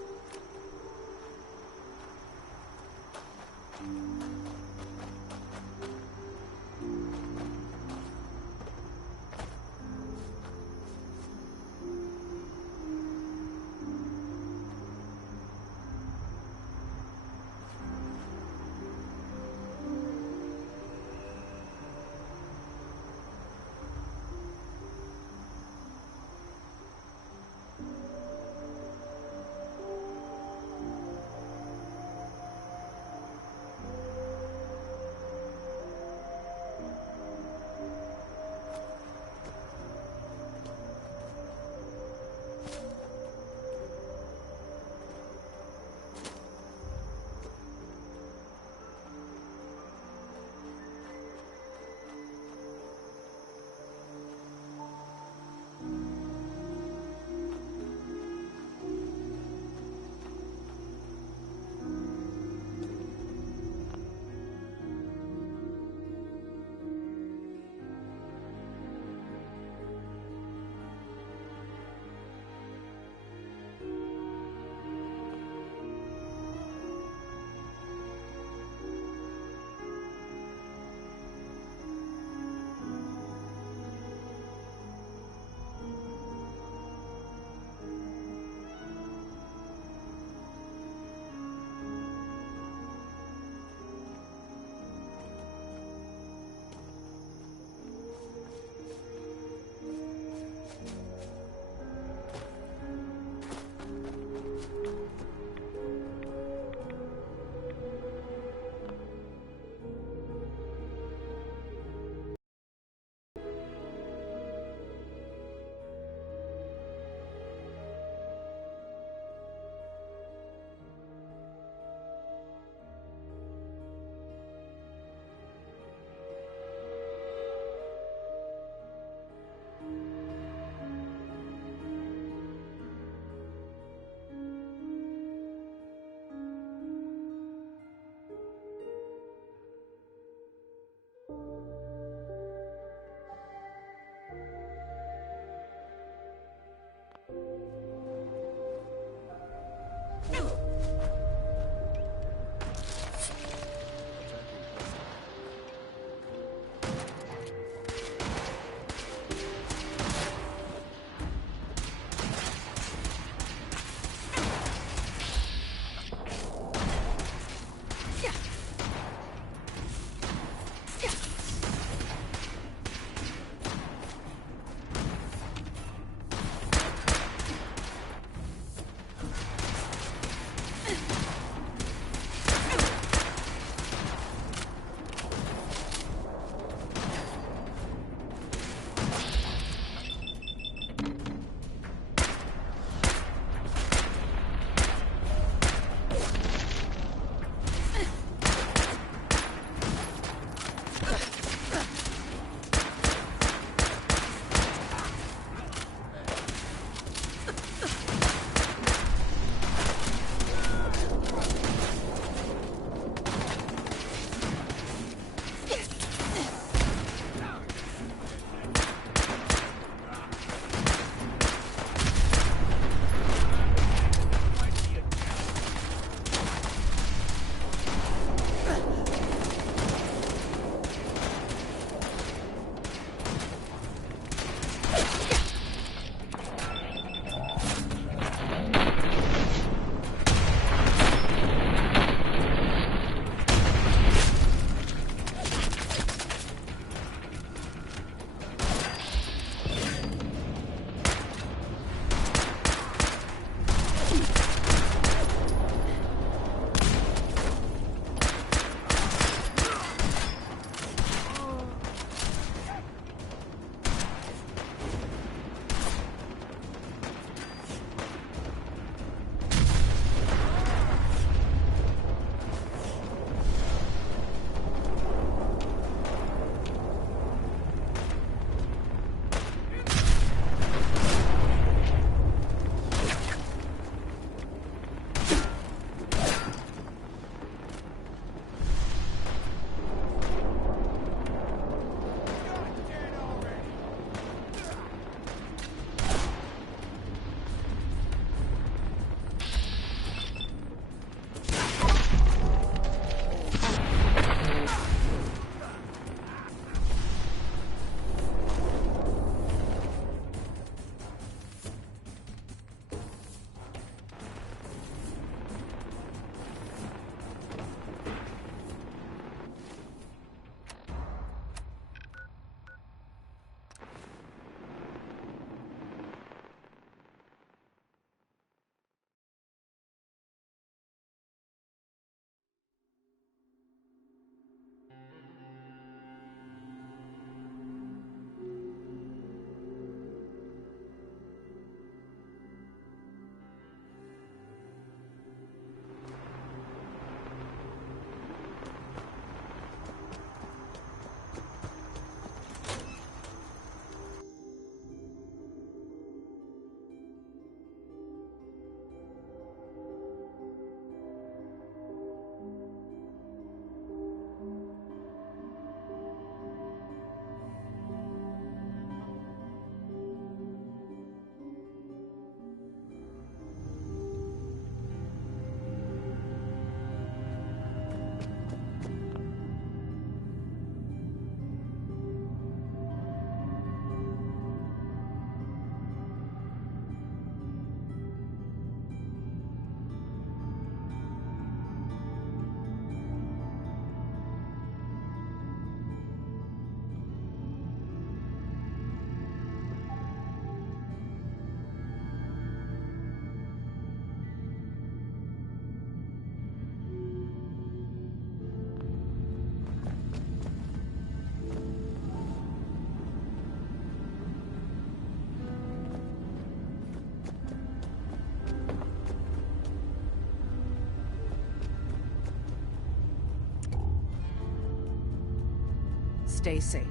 stay safe.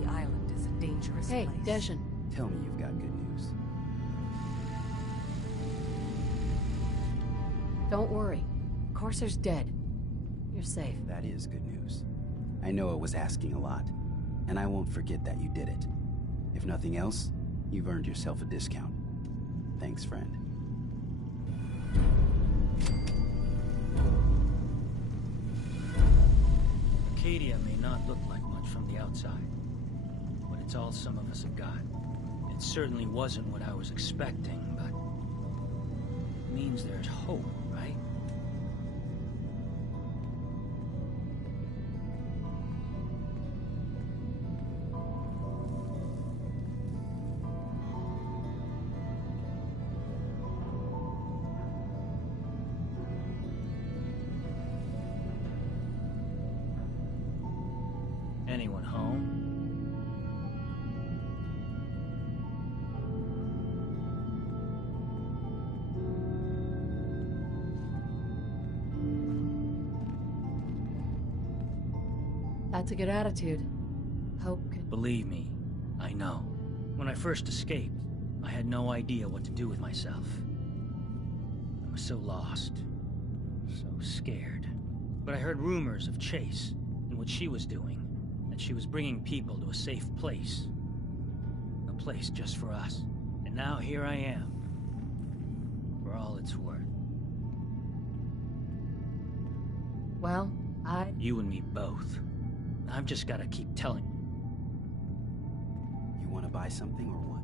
The island is a dangerous Hey, place. Deshin. Tell me you've got good news. Don't worry. Corsair's dead. You're safe. That is good news. I know it was asking a lot, and I won't forget that you did it. If nothing else, you've earned yourself a discount. Thanks, friend. Arcadia may not look like much from the outside, but it's all some of us have got. It certainly wasn't what I was expecting, but it means there's hope, right? Anyone home? That's a good attitude. Hope could... Believe me, I know. When I first escaped, I had no idea what to do with myself. I was so lost, so scared. But I heard rumors of Chase and what she was doing, that she was bringing people to a safe place. A place just for us. And now here I am, for all it's worth. Well, You and me both. I've just gotta keep telling. You want to buy something or what?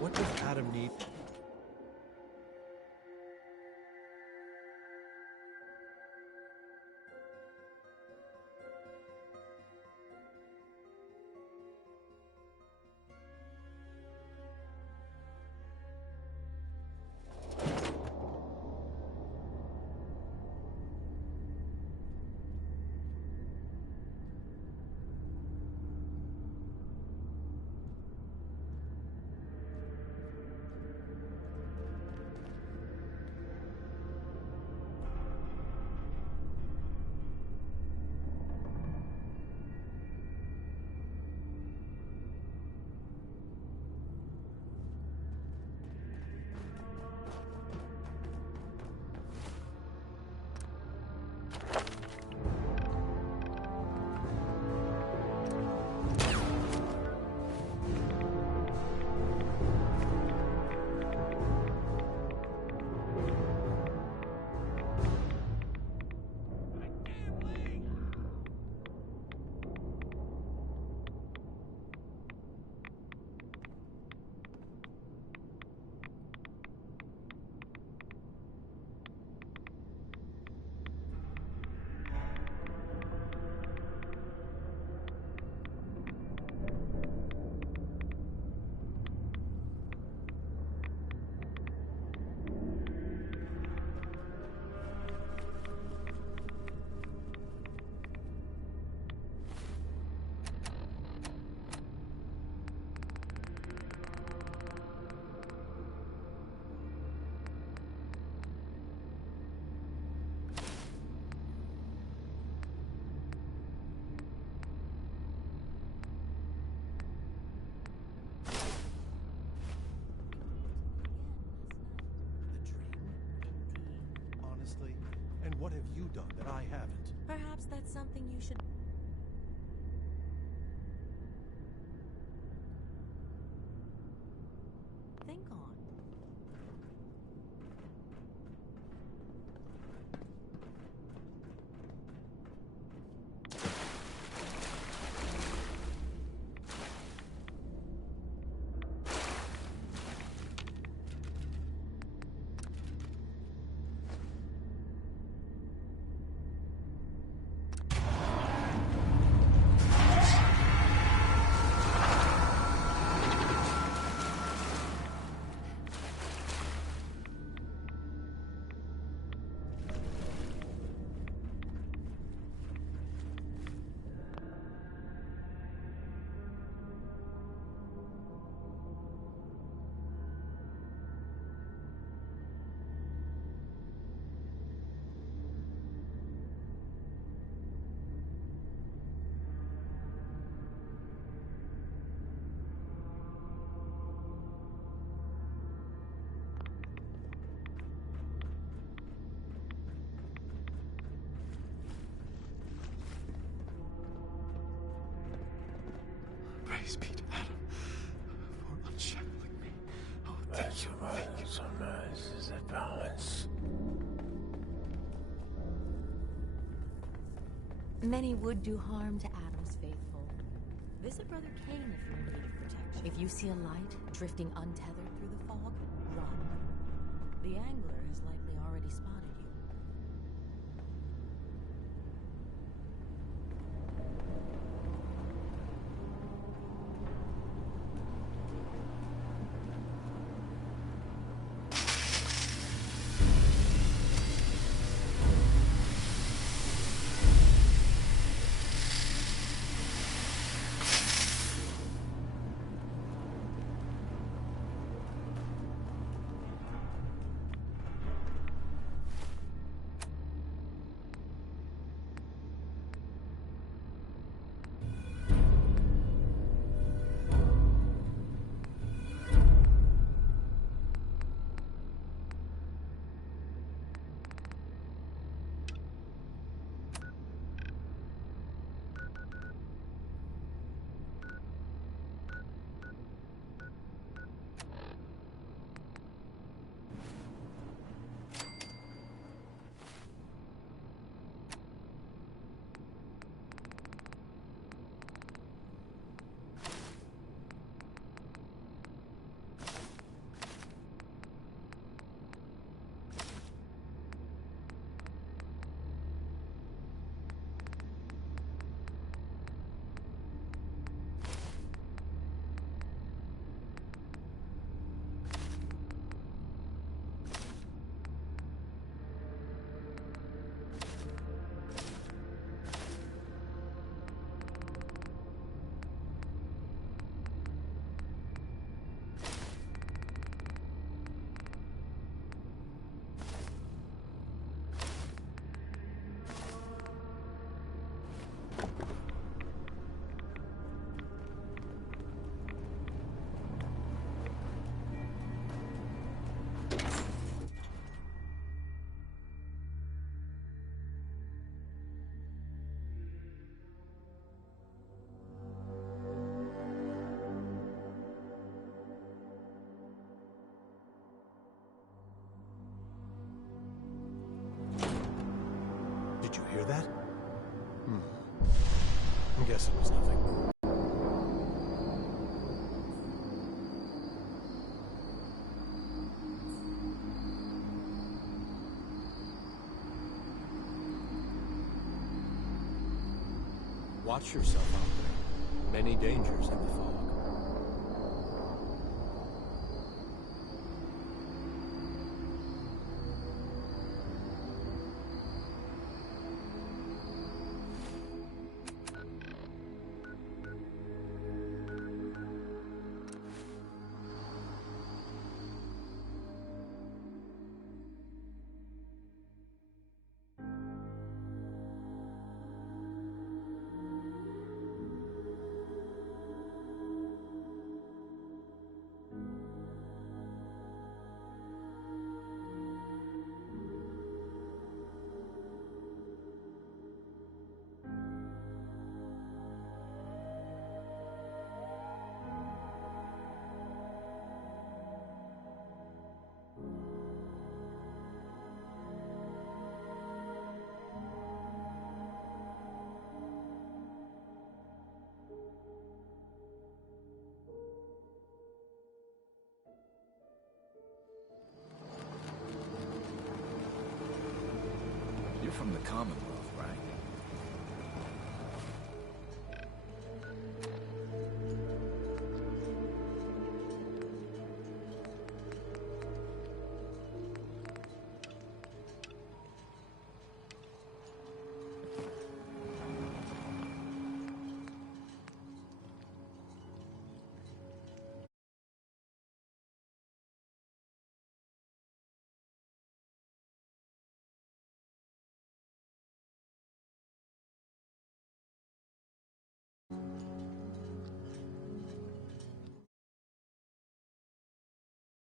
What does Adam need? What have you done that I haven't? Perhaps that's something you should... think on. Praise be to Adam for unshackling me. Oh, That's right. Sometimes is that balance. Many would do harm to Adam's faithful. Visit Brother Cain if you're in need of protection. If you see a light drifting untethered through the fog, run. The angler has likely already spotted you. Did you hear that? I guess it was nothing. Watch yourself out there. Many dangers in the fog. from the Commonwealth.